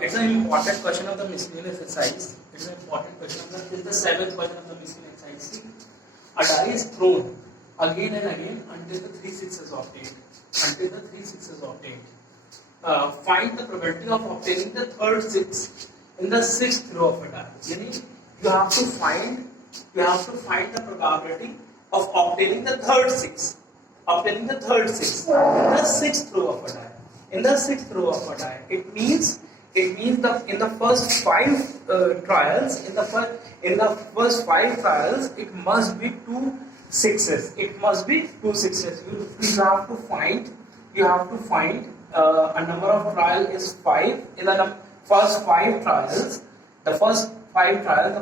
it's an important question of the miscellaneous exercise. It's an important question of the, this is the seventh question of the miscellaneous exercise. See, a die is thrown again and again until the 3 sixes are obtained. Until the 3 sixes are obtained. Find the probability of obtaining the third six in the sixth row of a die. Yani, you have to find the probability of obtaining the third six. Obtaining the third six in the sixth row of a die. In the sixth row of a die, it means the in the first 5 trials, in the first 5 trials, it must be 2 sixes. It must be 2 sixes. You have to find a number of trial is 5. In the first 5 trials, the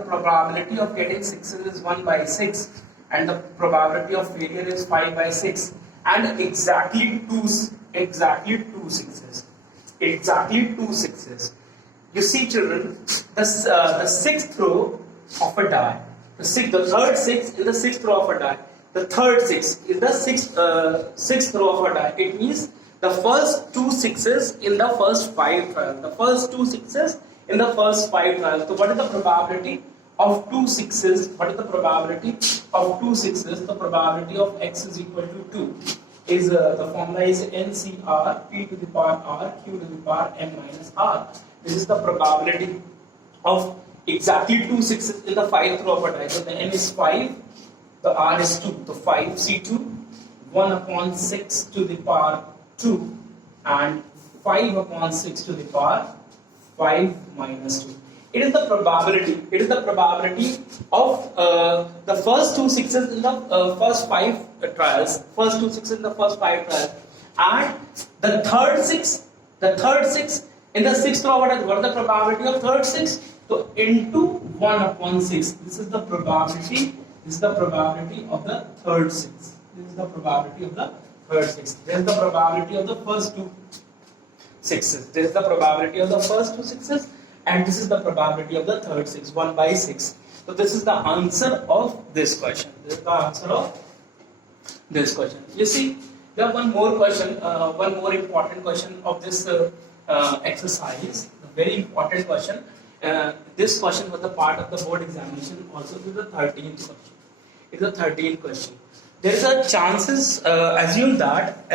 probability of getting sixes is 1 by 6, and the probability of failure is 5 by 6, and exactly two sixes. Exactly 2 sixes. You see, children, the sixth row of a die, the third six in the sixth row of a die, the third six in the sixth row of a die. It means the first 2 sixes in the first 5 trials. The first 2 sixes in the first 5 trials. So, what is the probability of 2 sixes? What is the probability of 2 sixes? The probability of x is equal to 2. Is the formula is NCR P to the power R Q to the power M minus R. This is the probability of exactly 2 sixes in the 5th row of a die. So the N is 5, the R is 2. So 5 C2, 1 upon 6 to the power 2, and 5 upon 6 to the power 5 minus 2. It is the probability. It is the probability of the first 2 sixes in the first 5 trials. First 2 sixes in the first 5 trials, and the third six in the sixth row. What is the probability of third six? So into 1 upon 6. This is the probability. This is the probability of the third six. This is the probability of the third six. This is the probability of the first 2 sixes. This is the probability of the first 2 sixes. And this is the probability of the third six, 1 by 6. So this is the answer of this question. This is the answer of this question. You see, there one more question, one more important question of this exercise. A very important question. This question was the part of the board examination. Also, this is the 13th question. It is the 13th question. There is a chances. Assume that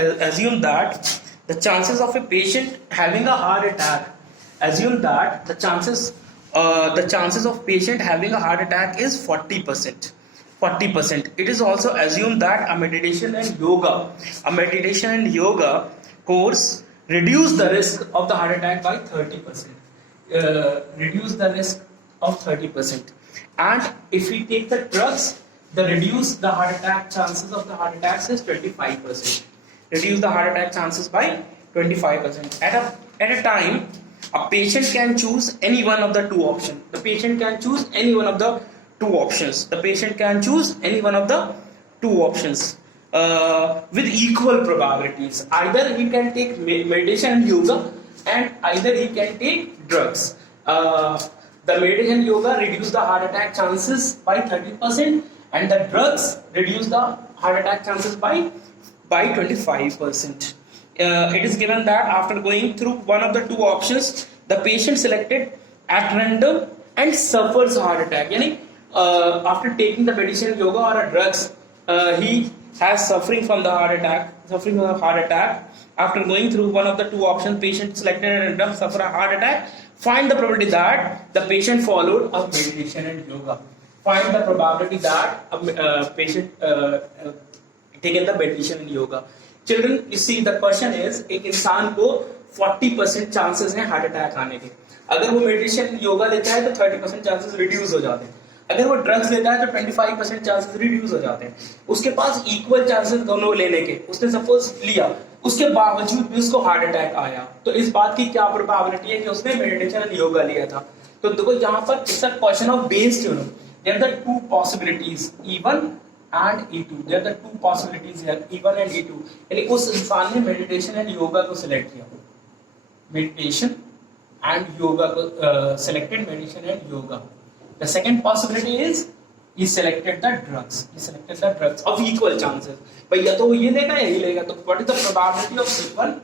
the chances of a patient having a heart attack. Assume that the chances of patient having a heart attack is 40%. 40%. It is also assumed that a meditation and yoga course reduce the risk of the heart attack by 30%. Reduce the risk of 30%. And if we take the drugs, the heart attack chances of the heart attacks is 25%. Reduce the heart attack chances by 25%. At a time, a patient can choose any one of the 2 options. The patient can choose any one of the 2 options. The patient can choose any one of the 2 options with equal probabilities. Either he can take meditation and yoga, and either he can take drugs. The meditation and yoga reduce the heart attack chances by 30%, and the drugs reduce the heart attack chances by 25%. It is given that after going through one of the 2 options, the patient selected at random and suffers heart attack. Yani, after taking the meditation, yoga or a drugs, he has suffering from the heart attack. After going through one of the 2 options, patient selected at random suffer a heart attack. Find the probability that the patient followed a meditation and yoga. Find the probability that a patient taken the meditation and yoga. Children, you see the question is, एक इंसान को 40% chances हैं heart attack आने के. अगर वो meditation yoga लेता है तो 30% चांसेस रिड्यूस हो जाते हैं. अगर वो ड्रग्स लेता है तो 25% चांसेस रिड्यूस हो जाते हैं. उसके पास इक्वल चांसेस दोनों लेने के. उसने सपोज लिया, उसके बावजूद भी उसको हार्ट अटैक आया, तो इस बात की क्या प्रोबेबिलिटी है कि उसने मेडिटेशन एंड योगा लिया था. तो देखो यहाँ पर it's a question of based, you know, there are the 2 possibilities, E1 and E2. There are the 2 possibilities here, E1 and E2. यानी उस इंसान ने मेडिटेशन एंड योगा को सिलेक्ट किया. मेडिटेशन एंड योगा को selected meditation and yoga. The second possibility is he selected the drugs. He selected the drugs of equal chances. भाई या तो वो ये लेगा या ये लेगा. तो what is the probability of E1?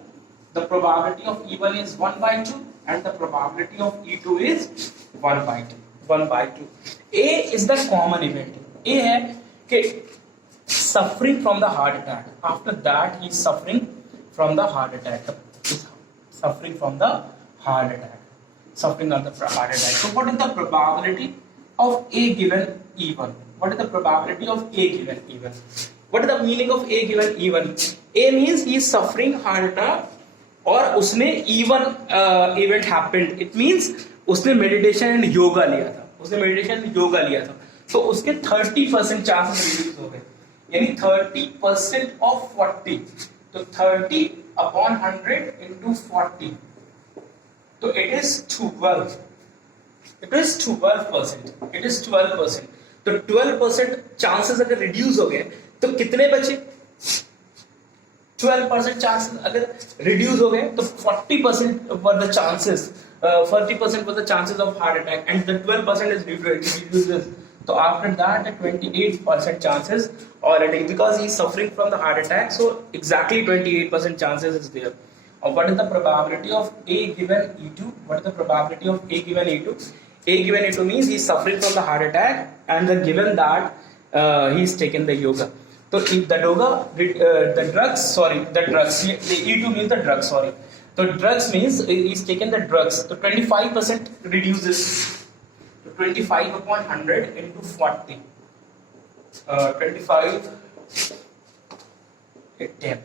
The probability of E1 is 1 by 2 and the probability of E2 is 1 by 2. 1 by 2. A is the common event. A है कि suffering from the heart attack. After that, he is suffering from the heart attack. Suffering from the heart attack. Suffering from the heart attack. So, what is the probability of A given E1? What is the probability of A given E1? What is the meaning of A given E1? A means he is suffering heart attack और उसने E1 event happened. It means उसने meditation and yoga लिया था. उसने meditation and yoga लिया था. तो उसके 30% chances reduce हो गए. यानी 30% of 40. तो 30 upon 100 into 40. तो it is 12. It is 12%. It is 12%. तो 12% chances अगर reduce हो गए तो कितने बचे? 12% chances अगर reduce हो गए तो 40% were the chances. 40% were the chances of heart attack, and the 12% is reduces. So after that, the 28% chances already, because he is suffering from the heart attack. So exactly 28% chances is there. What is the probability of A given E2? What is the probability of A given E2? A given E2 means he is suffering from the heart attack, and then given that he is taken the yoga. So if the yoga, the drugs. The E2 means the drugs. Sorry. So drugs means he is taken the drugs. So 25% reduces. 25 upon 100 into 40. 25 10.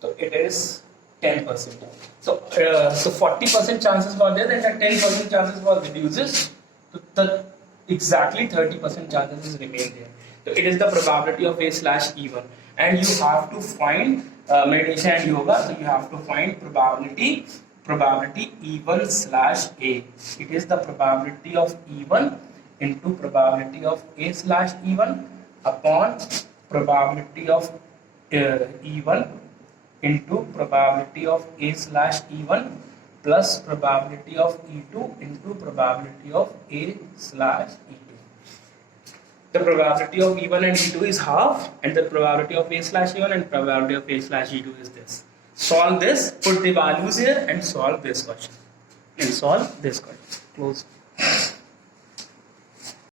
So it is 10%. So 40% chances were there, and the 10% chances was reduces. So the exactly 30% chances remain there. So it is the probability of A/E1, and you have to find meditation and yoga. So you have to find probability E1/A. It is the probability of E1 into probability of A/E1 upon probability of E1 into probability of A/E1 plus probability of E2 into probability of A/E2. The probability of E1 and E2 is half, and the probability of A/E1 and probability of A/E2 is this. Solve this, put the values here, and solve this question. Close.